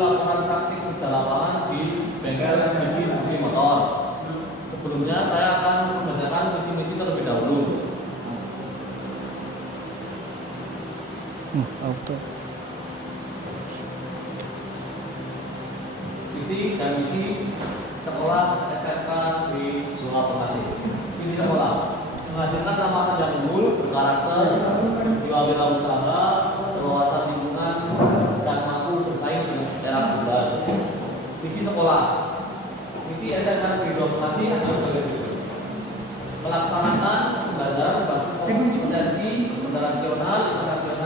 laporan praktik kerja lapangan di bengkel budi motor. Sebelumnya saya akan membacakan visi-misi terlebih dahulu. Auto. Visi dan misi sekolah SMK di Bunga Pengasih. Visi sekolah menghasilkan tamatan yang unggul, berkarakter, jiwa wirausaha, berwawasan lingkungan, dan mampu bersaing dengan era global. Misi sekolah, misi SMK di Bunga Pengasih adalah sebagai berikut: melaksanakan pembelajaran berbasis kompetensi internasional,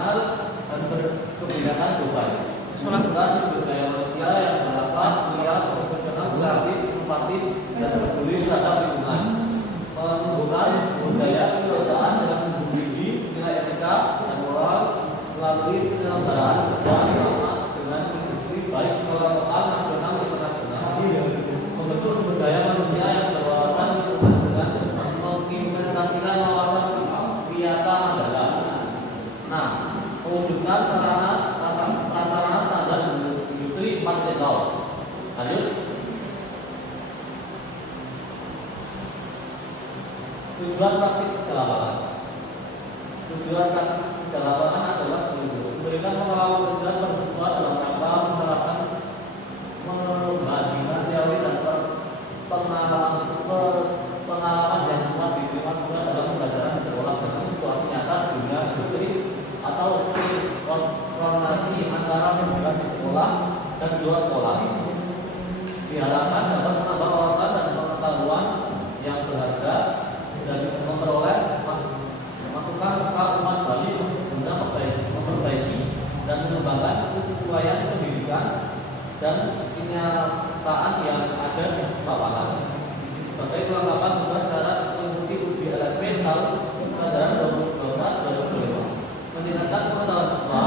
dan berkebijakan global. Melakukan sumber daya manusia yang bermanfaat, mulia, profesional, kreatif, inovatif, dan peduli terhadap lingkungan. Menumbuhkan budaya kewirausahaan dengan menjunjung nilai etika dan moral melalui penyelenggaraan kerja sama dengan industri baik sekolah lokal, nasional, internasional. Membentuk sumber daya manusia yang berwawasan lingkungan dengan mengimplementasikan wawasan Wiyata Mandala. Nah, mewujudkan sarana prasarana standar industri 4.0. Lanjut. Tujuan praktik kerja lapangan. Tujuan praktik kerja lapangan adalah memberikan pengalaman kerja bersiswa dalam rangka menerapkan membagikan teori dan pengalaman yang telah diterima siswa dalam pembelajaran di sekolah dengan situasi nyata di dunia industri atau koordinasi antara pembelajaran di sekolah dan di luar sekolah. Diharapkan dapat menambah wawasan dan pengetahuan yang berharga dan memperoleh masukan serta umat Bali guna memperbaiki dan mengembangkan kesesuaian pendidikan dan kenyataan yang ada di lapangan. Sebagai kelengkapan tugas syarat mengikuti uji LSP tahun pelajaran 2024-2025 meningkatkan pengetahuan siswa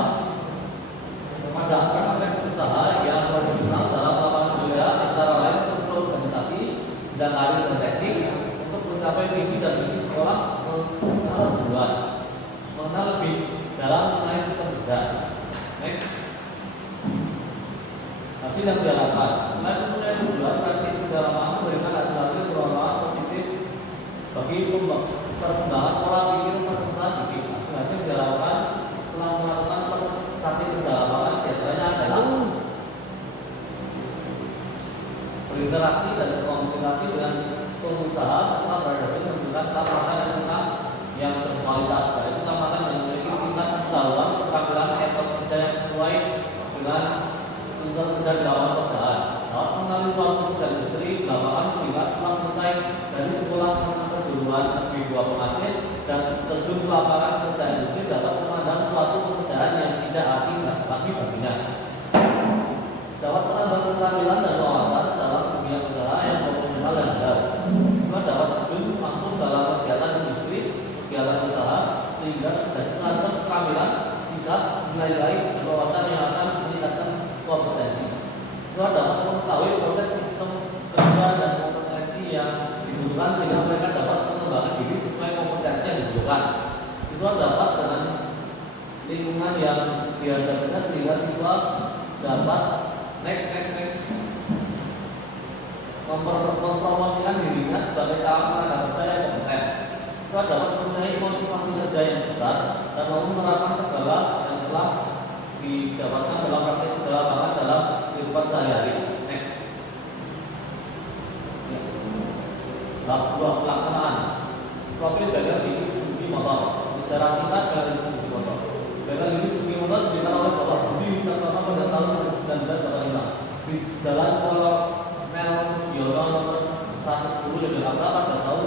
pada aspek-aspek usaha yang profesional dalam lapangan kerja antara lain struktur organisasi dan karir dan teknik untuk mencapai visi dan misi sekolah mengenal tujuan, mengenal lebih dalam mengenai sistem kerja. Next. Hasil yang diharapkan selain mempunyai tujuan, praktik kerja lapangan memberikan hasil berupa positif bagi perkembangan pola pikir peserta didik. Hasil diharapkan setelah melakukan praktik kerja lapangan diantaranya adalah berinteraksi dan berkomunikasi dengan pengusaha serta berhadapan dengan tamatan SMK yang berkualitas. Yaitu tamatan yang memiliki tingkat pengetahuan, keterampilan, etos kerja yang sesuai dengan tuntutan kerja di lapangan pekerjaan. Dapat mengenali suatu kerja industri di lapangan sehingga setelah selesai dari sekolah menengah kejuruan negeri 2 Pengasih dan terjun ke lapangan kerja industri dapat memandang suatu pekerjaan yang tidak asing lagi baginya. Dapat menambah keterampilan dan wawasan dalam dunia usaha yang profesional dan benar. Juga dapat terjun langsung dalam kegiatan industri, kegiatan usaha sehingga menambah keterampilan, sikap, nilai-nilai dan wawasan yang akan meningkatkan kompetensi. Juga dapat mengetahui proses sistem kerja dan kompetensi yang dibutuhkan sehingga mereka dapat mengembangkan diri sesuai kompetensi yang dibutuhkan. Siswa dapat dengan lingkungan yang dihadapinya sehingga siswa dapat next mempromosikan dirinya sebagai calon tenaga kerja yang kompeten. Siswa dapat mempunyai motivasi kerja yang besar dan mampu menerapkan segala yang telah didapatkan dalam praktik kerja lapangan dalam kehidupan sehari-hari. Next. Pelaksanaan profil bengkel budi motor. Secara singkat bengkel budi motor. Bengkel budi motor diberikan oleh Bapak Budi Wicaksono pada tahun 1985 di Jalan Kolonel Sugiono nomor 110 Jakarta pada tahun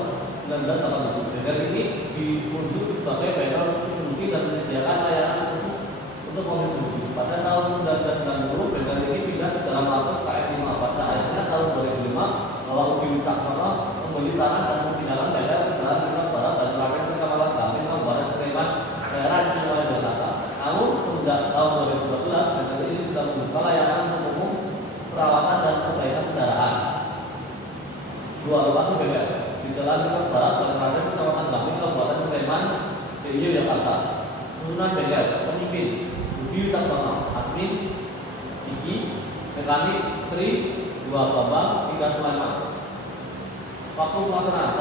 1987. Bengkel ini diunjuk sebagai bengkel budi dan menyediakan layanan khusus untuk mobil budi. Pada tahun 1990 bengkel ini pindah ke dalam lapas KM5. Pada akhirnya tahun 2005 Bapak Budi Wicaksono membeli tanah dan memindahkan bengkel ke Jalan Lintas Barat dan terakhir ke Kecamatan Gamping, Kabupaten Sleman, daerah istimewa Jakarta. Namun sejak tahun 2012 bengkel ini sudah membuka layanan umum perawatan dan perbaikan kendaraan. 2 lokasi bengkel di Jalan Lintas Barat dan terakhir Kecamatan Gamping, Kabupaten Sleman, DIY Jakarta. Susunan bengkel: pemimpin Budi Wicaksono, admin Iki, Mekanik Tri 2 Bambang 3 Sulaiman. Waktu pelaksanaan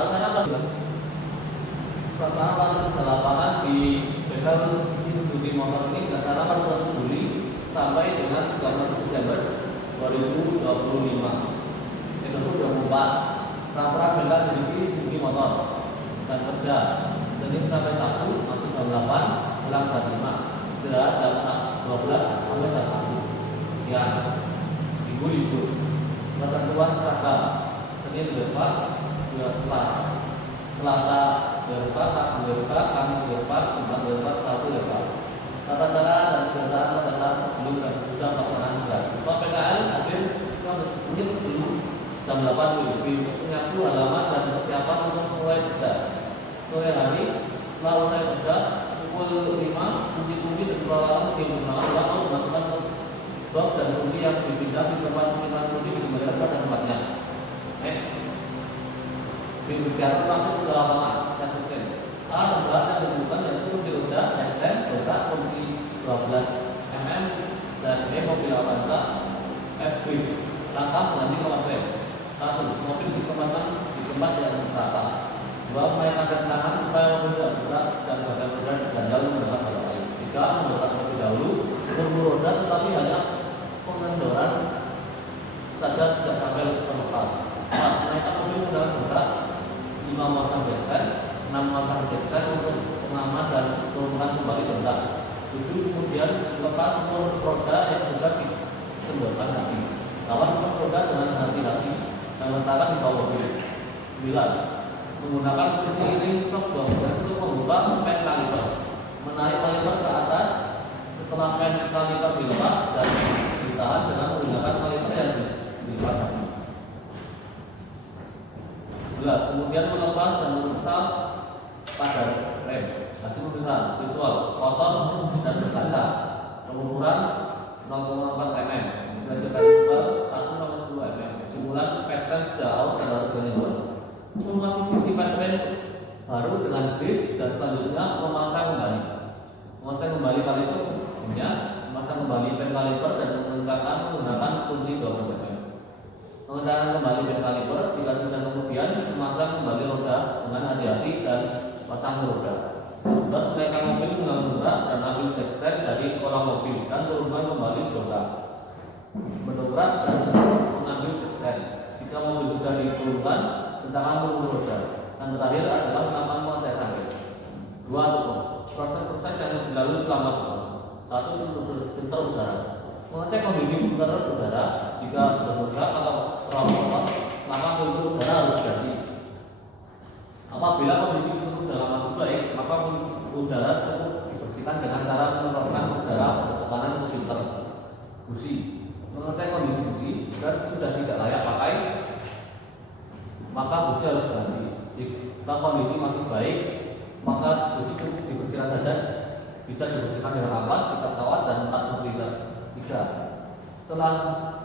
lapangan di bengkel Budi Motor ini antara 1 Juli sampai dengan 13 Desember 2025. Itu 24. Peraturan bengkel dimiliki Budi Motor dan kerja Senin sampai Sabtu masuk jam 8, pulang jam 5, istirahat jam 12 sampai jam 1 siang. Minggu libur. Ketentuan seragam Senin berempat, Selasa berempat, Rabu berempat, Kamis berempat, Jumat berempat, Sabtu berempat. Tata cara dan kebiasaan pada saat sebelum dan sesudah pelaksanaan tugas. PKL hadir mungkin sebelum jam 8 WIB menyapu halaman dan persiapan untuk mulai kerja. Sore hari setelah mulai kerja pukul 5 kunci-kunci dan peralatan digunakan atau dimasukkan ke box dan kunci yang dipindah di tempat penyimpanan kunci dikembalikan pada tempatnya. Berbicara langsung ke lapangan dan sistem. Alat berat yang dibutuhkan yaitu kunci roda, SM, berat kunci 12 mm dan mobil Avanza F langkah mengganti kemarin. 1. Mobil dikembangkan di tempat yang tertata. 2. Memainkan tangan supaya mobil tidak berat dan badan roda dan jauh mendapat pada air. 3. Mendorong terlebih dahulu berburu roda tetapi hanya pengendoran saja tidak sampai terlepas. 4. Menaikkan mobil menggunakan berat 5 masang gesek, 6 masang gesek untuk pengaman dan turunkan kembali roda. 7. Kemudian lepas seluruh roda yang sudah dikendorkan hati. Lawan roda dengan hati-hati dan letakkan di bawah mobil. 9. Menggunakan kunci ring shock boxer untuk membuka pen kaliper. Menarik kaliper ke atas setelah pen kaliper dilepas dan ditahan dengan menggunakan kaliper yang dilepas tadi. 11. Kemudian melepas dan memasang pada rem. Hasil pemeriksaan visual, kotor dan berkaca. Pengukuran 0,4 mm. Berdasarkan visual 1 sampai 10 mm. Simpulan pattern sudah out dan harus ganti. Memasang sisi pattern baru dengan gris dan selanjutnya memasang kembali kaliper sebelumnya, memasang kembali pen kaliper dan mengencangkan menggunakan kunci 12 mm. Mengencangkan kembali pen kaliper jika sudah, kemudian memasang kembali roda dengan hati-hati dan pasang roda. 11. Menaikkan mobil dengan berat dan ambil jackstrap dari kolam mobil dan turunkan kembali roda. Mendobrak dan mengambil jackstrap. Jika mobil sudah diturunkan, kencangkan turun roda. Dan terakhir adalah menampang menguasai target. 2. Proses-proses yang dilalui selama turun. 1. Filter udara. Mengecek kondisi filter udara. Jika sudah rusak atau terlalu kotor, maka filter udara harus diganti. Apabila kondisi filter udara masih baik, maka filter udara cukup dibersihkan dengan cara menerapkan udara tekanan filter busi. Mengecek kondisi busi dan sudah tidak layak pakai, maka busi harus diganti. Jika kondisi masih baik, maka busi cukup dibersihkan saja. Bisa dibersihkan dengan ampas, sikat kawat dan 4 Setelah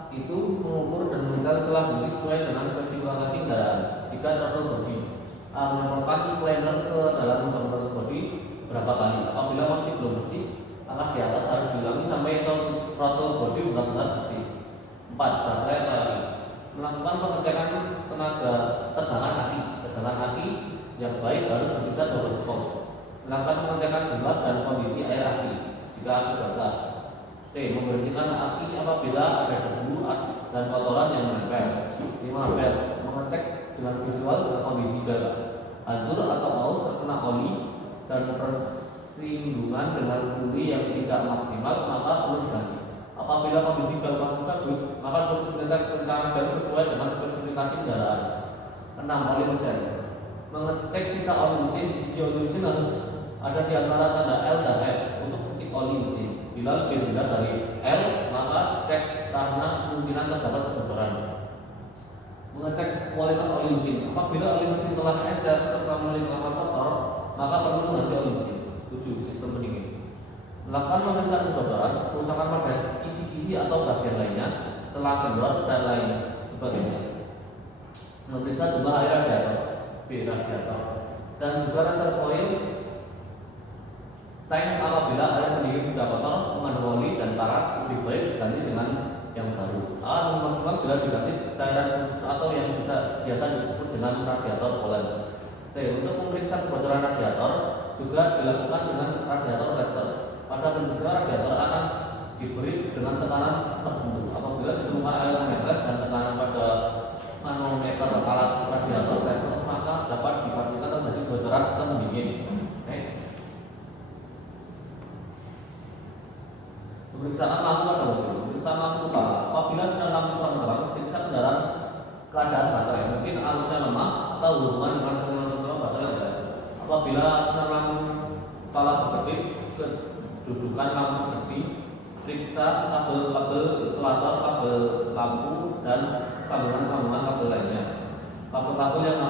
itu mengukur dan menentukan telah busi sesuai dengan spesifikasi kendaraan. 3. Throttle body. Menempatkan cleaner ke dalam throttle body berapa kali. Apabila masih belum bersih, langkah di atas harus diulangi sampai throttle body benar-benar bersih. 4. Baterai lari. Melakukan pengecekan tegangan aki yang baik harus bisa double stop. Melakukan pengecekan jumlah dan kondisi air aki jika aki basah. C. Membersihkan aki apabila ada debu dan kotoran yang menempel. 5. Bel. Mengecek dengan visual jika kondisi bel hancur atau aus terkena oli dan persinggungan dengan buli yang tidak maksimal, maka perlu diganti. Apabila kondisi bel masih bagus, maka perlu kencangan bel sesuai dengan spesifikasi kendaraan. 6. Oli mesin. Mengecek sisa oli mesin. Di oli mesin harus ada di antara tanda L dan F untuk stik oli mesin. Bila lebih rendah dari L, maka cek karena kemungkinan terdapat kebocoran. Mengecek kualitas oli mesin. Apabila oli mesin telah ecer serta menimbulkan kotor, maka perlu mengganti oli mesin. 7. Sistem pendingin. Melakukan pemeriksaan kebocoran, kerusakan pada kisi-kisi atau bagian lainnya, selang kendor dan lain sebagainya. Memeriksa jumlah air radiator, radiator, dan juga reservoir tank. Apabila air pendingin sudah kotor, mengandung oli dan karat, lebih baik diganti dengan yang baru. Akan memastikan bila diganti cairan khusus atau yang biasa disebut dengan radiator coolant. C. Untuk memeriksa kebocoran radiator juga dilakukan dengan radiator tester. Pada prinsipnya radiator akan diberi dengan tekanan tertentu. Apabila ditemukan air menetes dan tekanan pada manometer alat radiator tester, maka dapat dipastikan terjadi kebocoran sistem pendingin. Next. Pemeriksaan lampu pada mobil. Pemeriksaan lampu utama. Apabila sinar lampu terang, periksa kendaraan keadaan baterai. Mungkin arusnya lemah atau hubungan dengan terminal baterai. Apabila sinar lampu kepala berkedip, kedudukan lampu berkedip, periksa kabel-kabel isolator, kabel lampu, dan sambungan-sambungan kabel lainnya. Kabel-kabel yang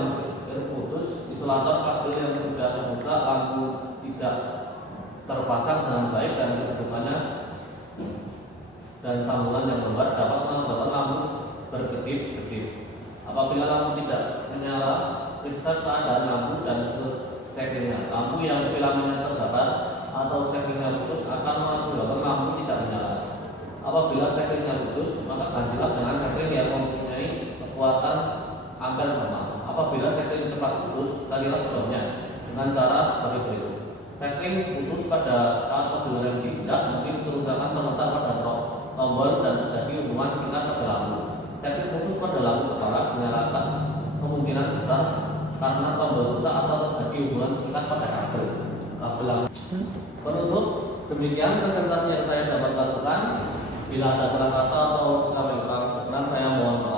putus, isolator kabel yang sudah rusak, lampu tidak terpasang dengan baik dan kedudukannya dan sambungan yang keluar dapat menyebabkan lampu berkedip-kedip. Apabila lampu tidak menyala, periksa keadaan lampu dan sekelilingnya. Lampu yang filamennya terbakar atau sekelilingnya putus akan menyebabkan lampu tidak menyala. Apabila sekelilingnya putus, maka gantilah dengan sekling yang mempunyai kekuatan ampere sama. Apabila sekling cepat putus, gantilah sebelumnya dengan cara sebagai berikut. Sekling putus pada saat mobil rem diinjak, mungkin kerusakan terletak pada tombol dan terjadi hubungan singkat pada lampu. Sekling putus pada lampu kepala dinyalakan kemungkinan besar karena tombol rusak atau terjadi hubungan singkat pada kabel lampu. Penutup, demikian presentasi yang saya dapat lakukan. Bila ada salah kata atau salah yang kurang, saya mohon maaf.